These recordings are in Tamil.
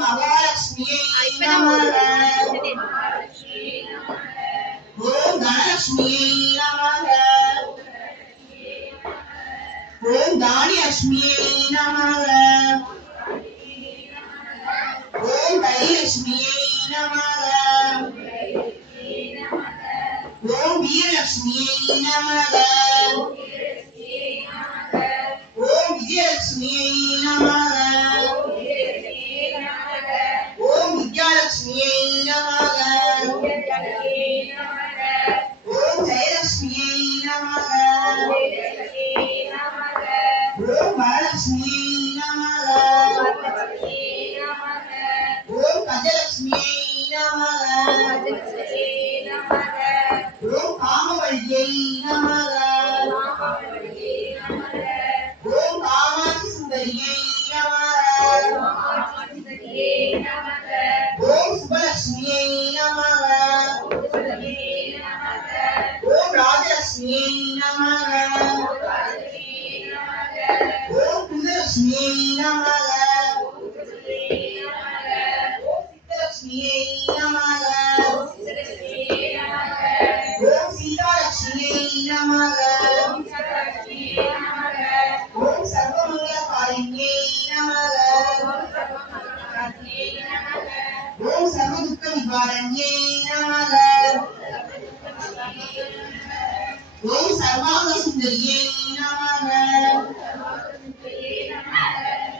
மகாலட்சுமியை நமக. ஓம் தனலட்சுமியை நமக. ஓம் தானியலட்சுமியை நமக. ஓம் தைலட்சுமியை நமக. ஓம் வீரலட்சுமியை நமக. ஓம் விஜயலட்சுமியை நமக. ஓம் வித்யாலட்சுமியை நமக. ஓம் ஜெயலட்சுமியை நமக. ஓம் வரலட்சுமியை நமக. ஓம் கஜலட்சுமியை நமக. ஓம் காமவல்லியை நமக. ஓம் காமாட்சி சுந்தரியை நமக. ஓம் சுபலட்சுமியை நமக. ஓம் ராஜலட்சுமியை நமக. ஓம் குந்தலட்சுமியை நமக. ஓம் சித்தலட்சுமியை நமக. ஓம் சீதாலட்சுமியை நமக. ஓம் சர்வமங்கலகாரிண்யை நமக. ஓம் சர்வதுக்க நிவாரண்யை நமக. ஓம் சர்வாங்க சுந்தரியை நமக.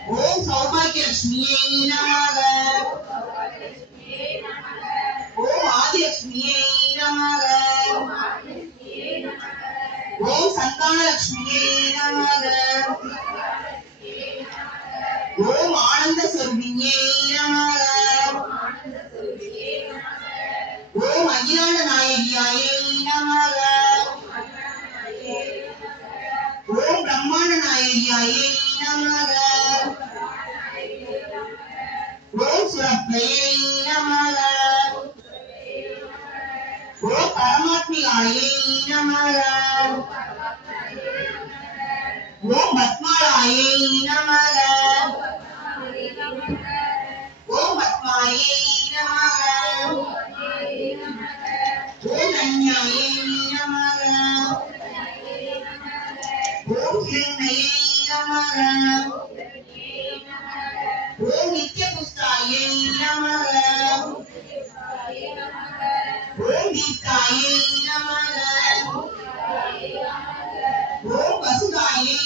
ஓம் சௌபாகியலட்சுமியை நமக. ஓம் ஆதிலட்சுமியை நமக. ஓம் சந்தானலட்சுமியை நமக. ஓம் ஆனந்த சொர்பியை நமக. ஓம் அகிலாண்ட நாயகியாயை நமக. ஓம் பிரம்மாண்ட நாயகியாயை நமக. ஓம் சுரப்பையை நமக. ஓம் பரமாத்மிகாயை நமக. ஓம் பத்மாலாயை நமக. ஓம் பத்மாயை நமக. ஓம் நன்யாயை நமக. ஓம் ஹிரண்யை நமக. ஓம் நித்ய புஸ்தாயை நமக. ஓம் தீப்தாயை நமக. ஓம் வசுதாயை